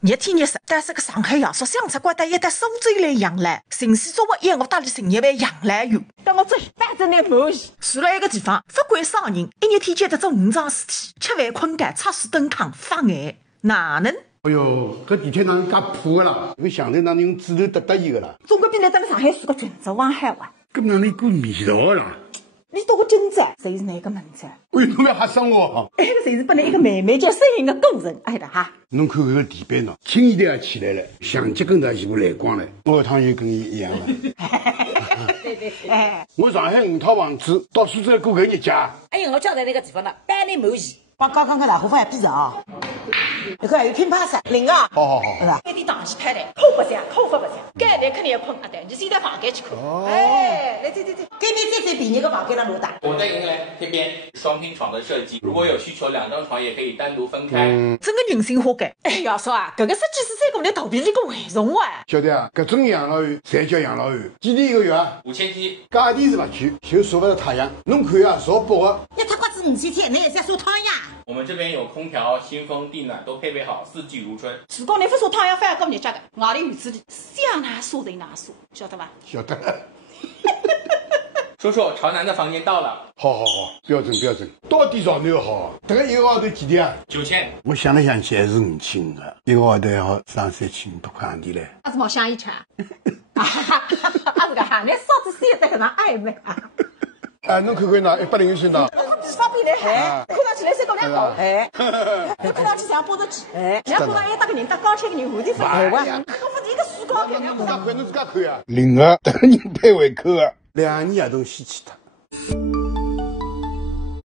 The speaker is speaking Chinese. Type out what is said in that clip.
热天热死，但是个上海夜宿想出怪带一袋苏州来羊来，城市作为烟我带里成一碗羊来油，等我最反正那毛线。住了一个地方，不管啥人，一日天接得做5桩事体：吃饭、困觉、擦水、蹲炕、发眼，哪能？ 哎哟，搿地铁哪能介破个啦？搿墙头哪能用指头搭搭伊个啦？总归比来咱们上海说个君子王海话。搿哪能股味道个啦？你到过今朝，谁是哪个门子？哎，侬覅吓死我！哎，个谁是本来一个妹妹叫三个工人，哎的哈。侬看搿个地板喏，轻易点也起来了，相机跟它全部来光了。我趟就跟伊一样了。对对，哎，我上海5套房子，到苏州过搿日脚。哎呀，我交代那个地方呢，百里满意。把刚刚个大伙房也比啊，一个还有拼 pass 领啊，好，是吧？一点东西拍来，口不响，口发不响，该来肯定要困啊！对，你先到房间去困。哎，来，走。给你最便宜个房间让我打。我在银来这边双拼床的设计，如果有需求，2张床也可以单独分开。整个人性化改。哎呀，说啊，搿个设计师3个人头皮是个蛔虫啊！晓得啊，搿种养老院才叫养老院，几钿一个月啊？5000起。价钿是勿贵，就晒勿着太阳。侬看啊，朝北个。一脱瓜子5000天，你还在说汤呀？我们这边有空调、新风、地暖都配备好，4季如春。如果你不说太阳反而更热家的，外里院子里想哪说就哪说，晓得吧？晓得。叔叔，朝南的房间到了。好，标准。到底朝南好。这个一个号头几钿啊？9000。我想来想去还是5000个，一个号头还好上3000多块洋钿嘞。阿是毛想一圈。阿是个哈，你嫂子谁在搿能暧昧啊？啊，侬看看喏，103喏。地方比来海，看上去来3个2高，哎，看上去像8十几，哎，像看上还搭个人搭钢铁个人，换地方，哎哇，我不是一个树高个，侬自家看啊。另外，这个人配胃口个，2年夜都先去脱。